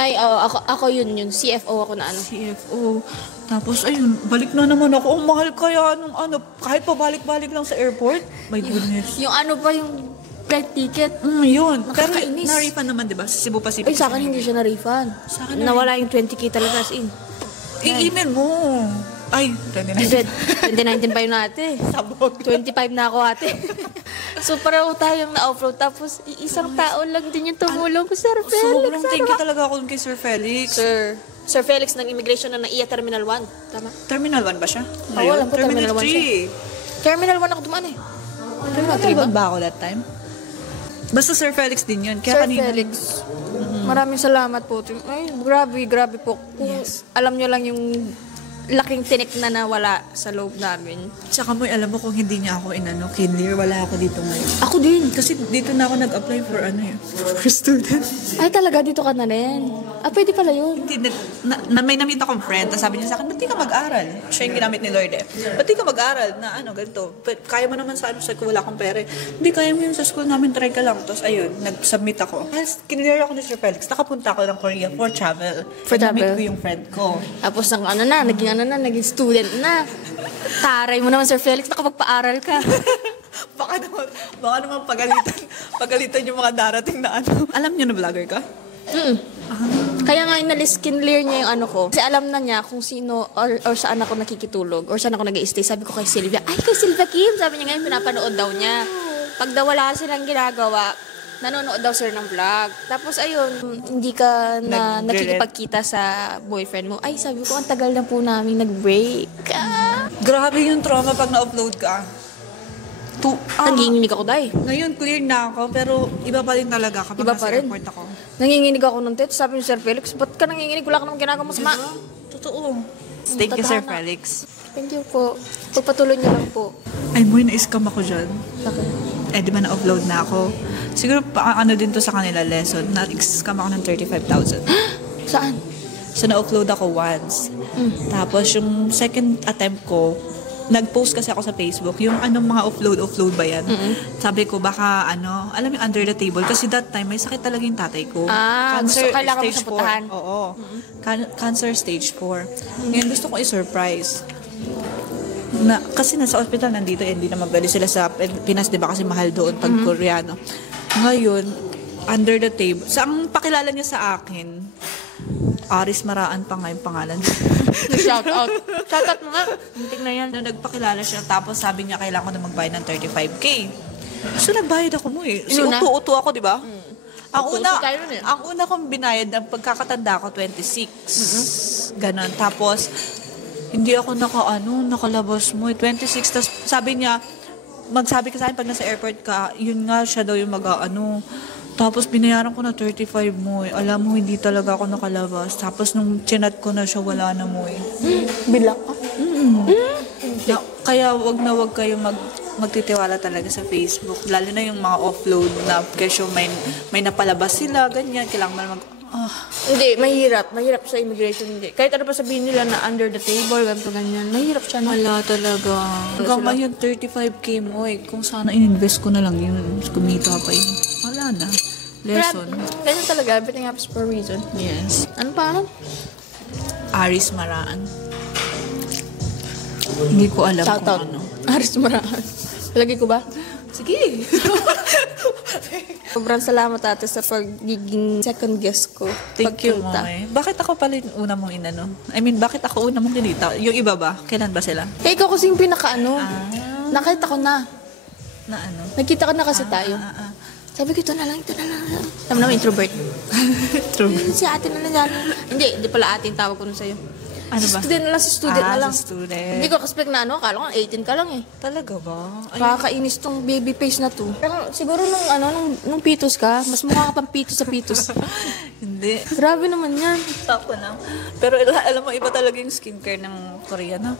Ay, oo, ako yun. CFO ako na ano. CFO. Tapos ayun, balik na naman ako. Ang mahal kaya nung ano, kahit pa balik-balik lang sa airport. My goodness. Yung ano ba yung flight ticket? Yun. Pero Nakakainis. na-refund naman, di ba? Sa Cebu Pacific. Ay, sa akin hindi siya na-refund. Sa akin Nawala yung 20K talaga as in. I-email mo. Ay, 2019 pa yun ate. Sabog. 25 na ako ate. So pareho tayong na-offroad. Tapos isang tao lang din yung tumulong ko, Sir Felix. Sobrang thank you talaga ako kay Sir Felix. Sir Felix ng immigration na NAIA Terminal 1. Tama? Terminal 1 ba siya? Oo, alam ko, Terminal 1 siya. 3. Terminal 1 ako dumaan eh. Terminal 3 ba? Terminal ba ako that time? Basta Sir Felix din yun. Kaya Sir kanina, Felix, maraming salamat po. Ay, grabe po. Kung alam nyo lang yung laking tinik na nawala sa loob namin. Tsaka mo, alam mo kung hindi niya ako inano, kinlear, wala ako dito ngayon. Ako din. Kasi dito na ako nag-apply for ano yun, for student. Ay, talaga dito ka na rin. Ah, pwede pala yun. Hindi, may namita akong friend, tapos sabi niya sa akin, ba't di ka mag-aral? Siya yung ginamit ni Lord eh. Ba't di ka mag-aral na ano, ganito? Kaya mo naman sa ano, sa wala akong pera. Hindi, kaya mo yun sa school namin, try ka lang. Tapos ayun, nag-submit ako. Tapos kinlear ako ni Sir Felix, nakapunta ako ng Korea for travel. For travel. Nag-meet ko yung friend ko. Tapos naging student na. Taray mo naman, Sir Felix, nakapagpaaral ka. baka naman pagalitan yung mga darating na ano. Alam niyo na vlogger ka? Kaya nga inalis kinlear niya yung ano ko. Kasi alam na niya kung sino or saan ako nakikitulog or saan ako nag-i-stay. Sabi ko kay Sylvia, ay kay Sylvia Kim. Sabi niya ngayon, pinapanood daw niya. Pag daw wala silang ginagawa, nanonood daw sir ng vlog. Tapos ayun, hindi ka na nakikipagkita sa boyfriend mo. Ay, sabi ko, ang tagal na po namin nag-break. Grabe yung trauma pag na-upload ka. Nanginginig ako, day. Ngayon, clear na ako, pero iba pa rin talaga kapag Iba nasa pa rin. airport ako. Nanginginig ako ng tet. Sabi ni Sir Felix, ba't ka nanginginig? Wala ka namang ginagawa masama. Totoo. Thank you, Sir Tadhana. Felix. Thank you po. Pagpatuloy niyo lang po. Ay, mo, na-scam ako dyan. Bakit? Eh, di ba na-upload na ako? Siguro, ano din to sa kanila lesson. Na-scam ako ng 35,000. Saan? So, na-upload ako once. Tapos, yung second attempt ko, nag-post kasi ako sa Facebook, yung anong mga offload ba yan? Sabi ko, baka alam yung under the table. Kasi that time, may sakit talaga yung tatay ko. Gusto kailangan mo stage siya puntahan. 4. Oo. Cancer stage 4. Ngayon, gusto ko i-surprise. Kasi nasa hospital nandito, hindi naman pwede sila sa Pinas, di ba? Kasi mahal doon pag Koreano. Ngayon, under the table. Sa ang pakilala niya sa akin, Aris Maraan pa nga yung pangalan. Shout out. Shout out mo nga. Hinting na yan. Nagpakilala siya, tapos sabi niya, kailangan ko na magbayad ng 35K. So, nagbayad ako mo eh. Si Yun na. uto-uto ako, di ba? Uto-uto tayo nun eh. Ang una kong binayad, ang pagkakatanda ko, 26. Ganon. Tapos, hindi ako nakalabas mo. 26. Tapos, sabi niya, magsabi ka sa akin pag nasa airport ka, yun nga siya daw yung Tapos binayaran ko na 35 mo eh. Alam mo, hindi talaga ako nakalabas. Tapos nung chinat ko na siya, wala na mo eh. Bilak ka? Kaya wag kayo magtitiwala talaga sa Facebook. Lalo na yung mga offload na kesyo may napalabas sila, ganyan. Kailangan mo na Hindi, mahirap. Mahirap sa immigration. Hindi. Kahit ano pa sabihin nila na under the table, ganito, ganyan. Mahirap siya, no? Wala talaga. Hanggang ngayon, 35K mo eh. Kung sana in-invest ko na lang yun. Kumita pa yun. Wala na. Lesson. Ganyan talaga. Everything happens for a reason. Yes. Ano pa? Ano? Aris Maraan. Hindi ko alam Shout kung out. ano. Aris Marahan. Lagi ko ba? Sige. Sobrang salamat ate sa pagiging second guest ko. Thank you, Pagpunta. Mami. Bakit ako pala yung una mong inano? I mean, bakit ako una mong dinita? Yung iba ba? Kailan ba sila? Eh, ikaw kasing pinaka-ano. Nakita ko na. Na ano? Nagkita ka na kasi tayo. Sabi ko, ito na lang. Alam mo naman, introvert. True. Si ate na lang yan. Hindi pala ate yung tawag ko nun sa'yo. Ano ba? Student na lang, si student na lang. Si student. Hindi ko expect na akala ko 18 ka lang eh. Talaga ba? Ay, Kakainis tong baby face na to. Pero siguro nung pitos ka, mas mukha ka pang pitos sa pitos. hindi. Grabe naman yan. Tako na. Pero alam mo, iba talaga yung skincare ng Korean, no?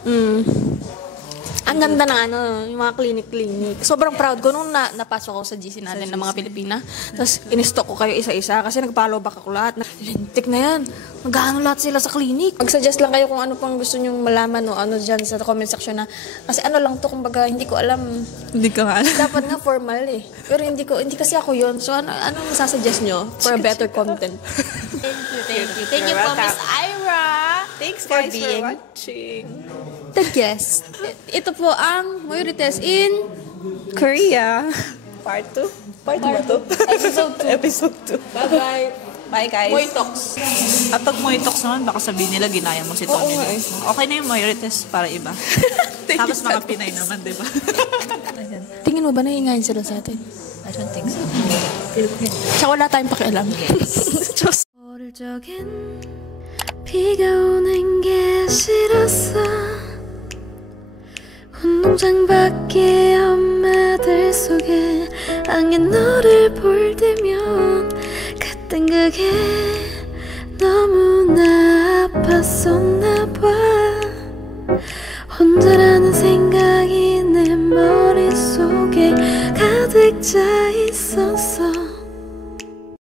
Ang ganda ng yung mga clinic. Sobrang proud ko nung napasok ako sa GC natin ng mga Pilipina. Tapos in-stock ko kayo isa-isa kasi nag-follow back ako lahat. Lintik na yan. Magkano lahat sila sa clinic. Mag-suggest lang kayo kung ano pang gusto nyong malaman o ano dyan sa comment section na. Kasi ano lang to, kumbaga hindi ko alam. Hindi ka nga alam. Dapat nga formal eh. Pero hindi kasi ako yun. So anong masasuggest nyo for a better content? Thank you po, Miss Ira. Thanks, for guys, being for watching. the guest. Ito po ang Moyorites in Korea. Part 2? Part 2 ba to? Episode 2. Episode 2. Bye-bye. Bye, guys. Moy Talks. At pag Moy Talks naman, baka sabihin nila ginaya mo si Tony. nga eh. Okay na yung Moyorites para iba. Tapos mga Pinay naman, di ba? Tingin mo ba nahingayin sila sa atin? I don't think so. Tsaka wala tayong pakialam. Just 어릴 적엔 비가 오는 게 싫었어 운동장 밖에 엄마들 속에 안개 너를 볼 때면 그땐 그게 너무나 아팠었나 봐 혼자라는 생각이 내 머릿속에 가득 차